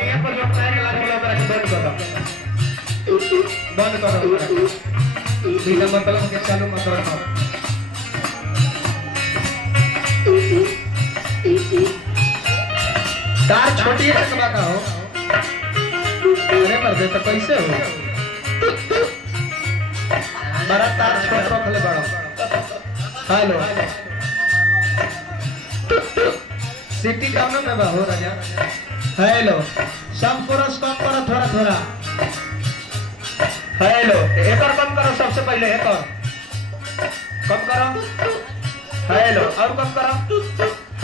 दुनिया पर जो पैर लगा बंद कर दो बिना मतलब के चालू मत रखो तार छोटी है कब का हो अरे मर्दे तो कैसे हो बड़ा तार छोट रख ले बड़ा हेलो सिटी कम में हो राजा हेलो सब कोरस कम करो थोड़ा थोड़ा हेलो एक और कम करो सबसे पहले एक और कम करो हेलो और कम करो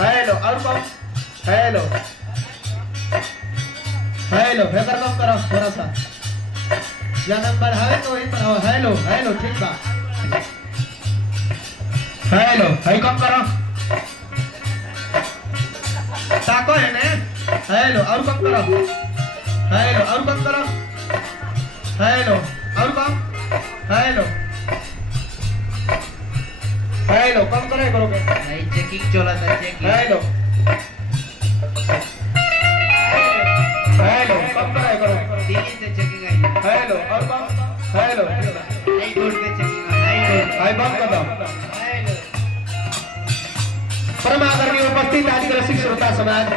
हेलो और कम हेलो हेलो फिर कम करो थोड़ा सा ज्यादा बढ़ावे तो वही बढ़ाओ हेलो हेलो ठीक बा हेलो है कम करो ताको है ना हेलो और कम करो हेलो और कम करो हेलो और कम हेलो हेलो कम करे करोगे नहीं चेकिंग चला था चेकिंग हेलो हेलो कम करे करो दिल्ली से चेकिंग आई हेलो और कम हेलो नहीं कोड से चेकिंग आई आई बंद कर दो हेलो परम आदरणीय उपस्थित आज के रसिक श्रोता समाज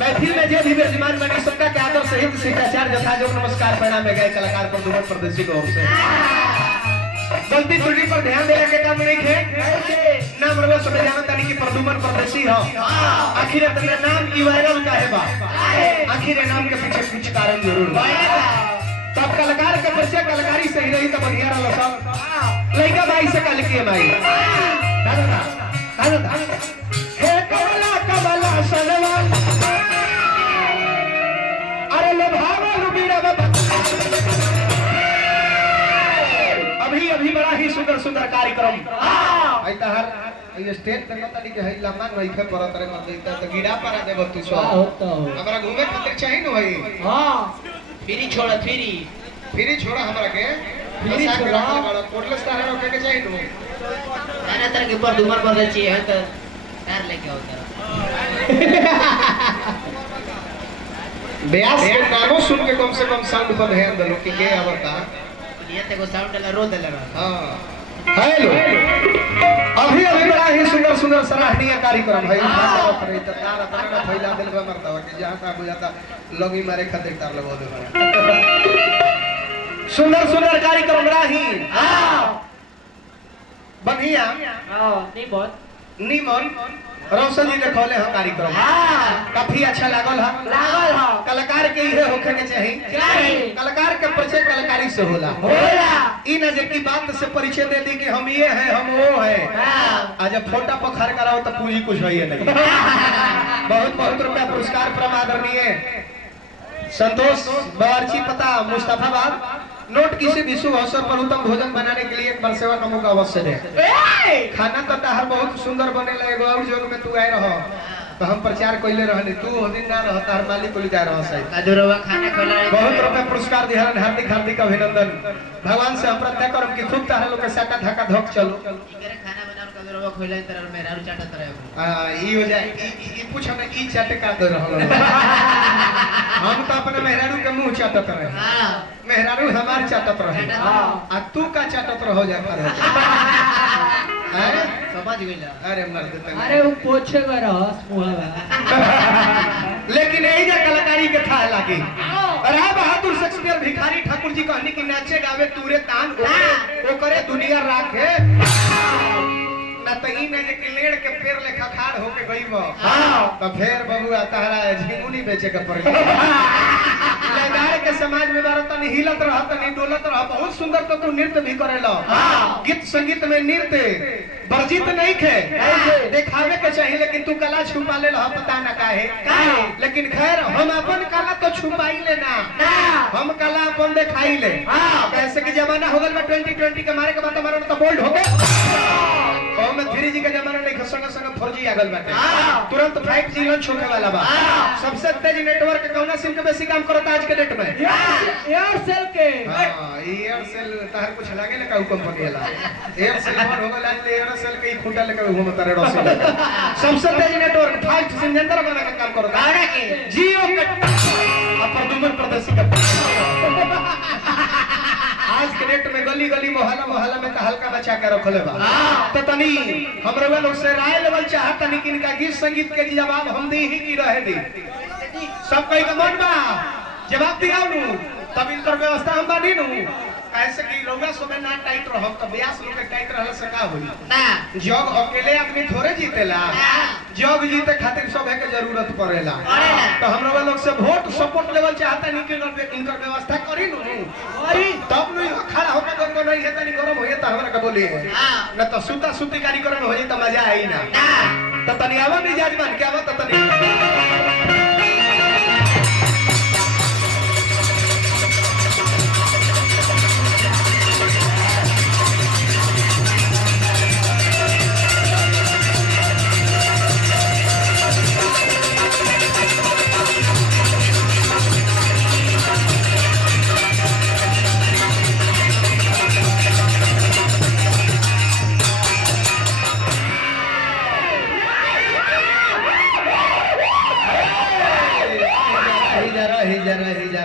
महफिल में जे भी विराजमान बने सबका के आदर सहित शिष्टाचार यथा जो नमस्कार प्रणाम है गए कलाकार प्रदुमन परदेसी को हमसे गलती त्रुटि पर ध्यान देने के काम नहीं है नाम रवा सब जानो तानी कि प्रदुमन परदेसी हो आखिर तेरा नाम ई वायरल काहे बा आखिर नाम के पीछे कुछ कारण जरूर बा तब कलाकार के परिचय कलाकारी सही रही तो बढ़िया रहल सब लइका भाई से कल के भाई दादा हे कमला कमला सनवन अरे लोभावा लुबीरा में अभी अभी बड़ा ही सुंदर सुंदर कार्यक्रम आई तहर ये स्टेज पे पता नहीं कि है लम्बा नहीं थे परत रे मत देता तो गिरा पर दे तू सो हमरा घूमे खातिर चाहिए न भाई हां फ्री छोड़ा हमरा के फ्री छोड़ा कोटलेस तारे रोके के चाहिए न मैंने तरह के ऊपर दुमर बदल चाहिए तो यार लेके आओ तरह ब्यास के नामों सुन के कम से कम साउंड पर ध्यान दो कि के आवता ये ते को साउंड डाला रो डाला हां हेलो अभी अभी बड़ा ही सुंदर सुंदर सराहनीय कार्यक्रम है तार अपना फैला दिल में मरता कि जहां ता बुझाता लगी मारे खातिर तार लगो दे सुंदर सुंदर कार्यक्रम रही हां बढ़िया हां नहीं बहुत निमन रोशन जी देखौले हम कार्यक्रम काफी अच्छा लागल है कलाकार के इहे होखे के चाहिए कलाकार के परिचय कलाकारी से होला ई न जे की बात से परिचय दे दी कि हम ये हैं हम वो हैं आज फोटो पर खड़ कराओ तो पूरी कुछ है नहीं बहुत बहुत रुपया पुरस्कार परम आदरणीय संतोष बारची पता मुस्तफाबाद नोट किसी भी शुभ अवसर पर उत्तम भोजन बनाने के लिए एक बार सेवा का मौका अवश्य दे खाना तो ताहर बहुत सुंदर बनेला एगो और जोर में तू आए रहो तो हम प्रचार कइले रहनी तू हो दिन ना रह तार मालिक को ले रहा सही अधूरवा खाना खिला बहुत रुपया पुरस्कार दिहन हार्दिक हार्दिक अभिनंदन भगवान से हम प्रार्थना करब कि खूब ताहर लोग के साका धक्का धक चलो इकरे खाना बनाओ अधूरवा खिला तरह मेरा चाटा तरह ई हो जाए ई पूछ हम ई चाटे का दे रहल हम तो अपने मेहरारू के मुंह चाटत रहे हां मेहरारू हमार चाटत रहे आ तू का चाटत रहो जाता रहे हैं समझ गइला अरे मर्द अरे वो पोछे में रहस मुहावा लेकिन यही ना कलाकारी के था लागी अरे बहादुर शेक्सपियर भिखारी ठाकुर जी कहनी कि नाचे गावे तूरे तान ओ करे दुनिया राखे ना तई ने जे किलेड़ के पेड़ लेखा खाड़ होके गईबो हां तो फिर बबुआ तारा झिंगुनी बेचे के पड़ लदार के समाज में बारत नहीं हिलत रहत नहीं डोलत रह बहुत सुंदर तो तू नृत्य भी करेला गीत संगीत में नृत्य वर्जित नहीं खे दिखावे के चाहिए लेकिन तू कला छुपा ले रहा पता ना काहे लेकिन खैर हम अपन कला तो छुपाई लेना हम कला अपन दिखाई ले कैसे कि जमाना हो गल 2020 के मारे के बाद हमारा तो बोल्ड हो गए और में 3G का जमाना नहीं संग संग 4G आ गल बाटे तुरंत 5G लन छोड़ने वाला बा सबसे तेज नेटवर्क कौना सिम के बेसी काम करता आज के डेट में एयरसेल के हां एयरसेल तार कुछ लागे ना का कंपनी वाला एयरसेल हो गल आज एयरसेल के खुंटा लेके घूमता रे रोसेल सबसे तेज नेटवर्क 5G सिंजेंदर बना के काम करता जियो के में का हल्का बचा के रखले बा तो तनी हमरे लोग से राय लेवल चाहत तनी कि इनका गीत संगीत के जवाब हम दी ही की रहे दी सब कोई का मन बा जवाब दियाऊ नु तब इनकर व्यवस्था हम बानी नु कैसे कि लोग सब ना टाइट रहो तो ब्यास लोग के टाइट रहल से का होई ना जग अकेले आदमी थोड़े जीतेला जग जीते खातिर सब के जरूरत पड़ेला तो हमरा लोग से वोट सपोर्ट लेवल चाहता नहीं कि इनकर व्यवस्था करी नु करी तब नहीं खड़ा होकर गंगो नहीं है तनी गरम होई त हमरा के बोली न तो सुता सुती कार्यक्रम होई त मजा आई ना तो तनी आवा मिजाज बन के आवा तो तनी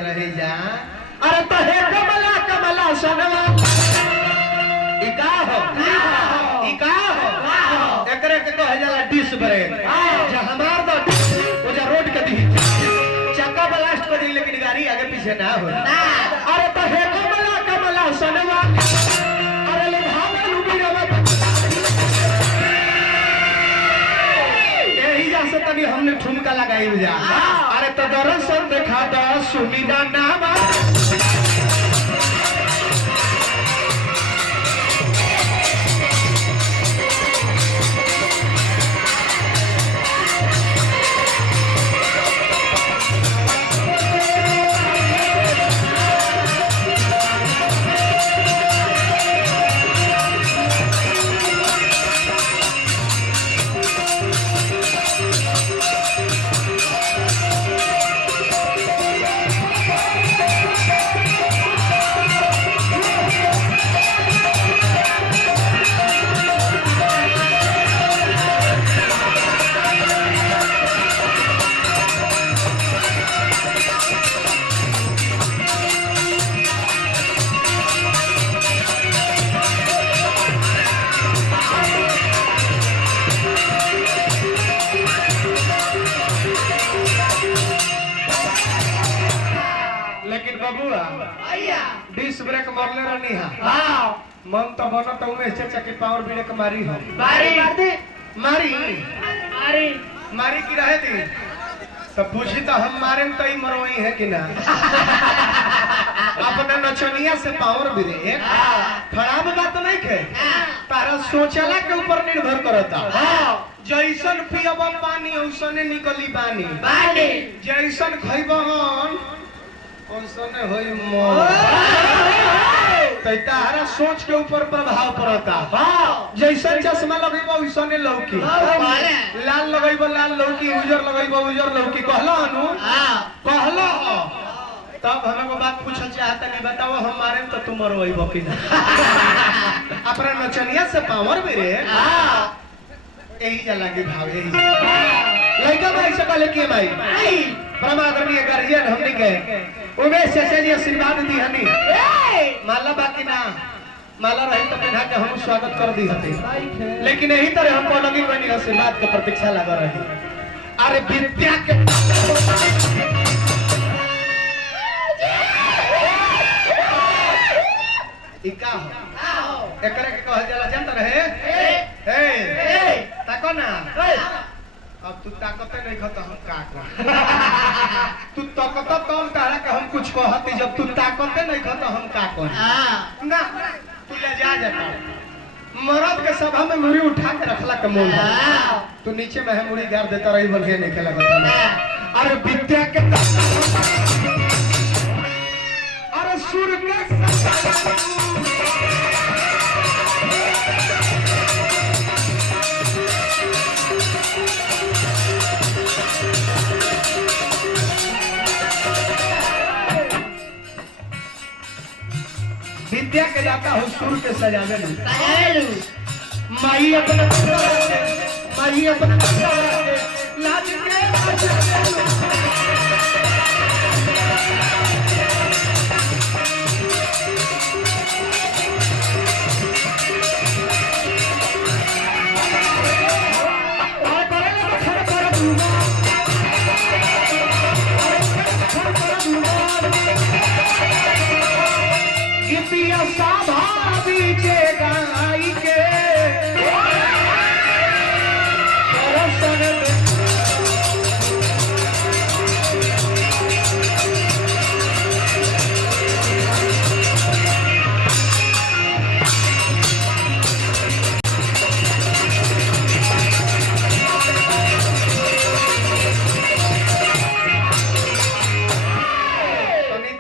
अरे तो हे कमला कमला सनवा इका हो एकरे के कहे जाला डिश ब्रेक जे हमार दो ओ जे रोड के दी चक्का ब्लास्ट कर दी लेकिन गाड़ी आगे पीछे ना हो अरे तो हे कमला कमला सनवा अरे ले भावल उबिरवा यही जा से तनी हमने ठुमका लगाई जा अरे तो दर्शन देखा द सुमिदा नामा डिश ब्रेक मारले रहनी हां मन तो बनो तो उमेश चाचा के पावर ब्रेक मारी हो मारी की रहे थी तो पूछी तो हम मारे तो ही मरवाई है कि ना अपने नचनिया से पावर ब्रेक खराब बात नहीं है तारा सोचला के ऊपर निर्भर करता जैसन पियब पानी ओसने निकली पानी जैसन खइबहन ओसने होई मोर तारा सोच के ऊपर प्रभाव पड़ता जैसन चश्मा लगेबो ओसने लौकी लाल लगेबो लाल लौकी उजर लगेबो उजर लौकी कहलो अनु कहलो तब हमको बात पूछल चाहता नहीं बताओ हम मारे तो तुम मरवाइबो कि ना अपना नचनिया से पावर मेरे यही जला के भाव यही लड़का भाई से कहले के भाई परमादरणीय गार्जियन हमने के उमेश चाचा जी आशीर्वाद दी हनी माला बाकी ना माला रही तो बिना के हम स्वागत कर दी हते लेकिन यही तरह हम लगी बनी आशीर्वाद के प्रतीक्षा लगा रही अरे विद्या के इका हो एकरे के कह जाला जानत रहे ए ताको ना अब तू ताकते नहीं खत हम का तू ताकत कम तारा के हम कुछ कहती जब तू ताकते नहीं खत हम का कह ना तू ले जा मरद के सभा में मुड़ी उठा के रखला के मोल तू नीचे में है मुड़ी गार देता रही बढ़िया नहीं खेला अरे विद्या के अरे सुर के विद्या के जाता हूँ सुर के सजावे माई अपने लाज के पीछे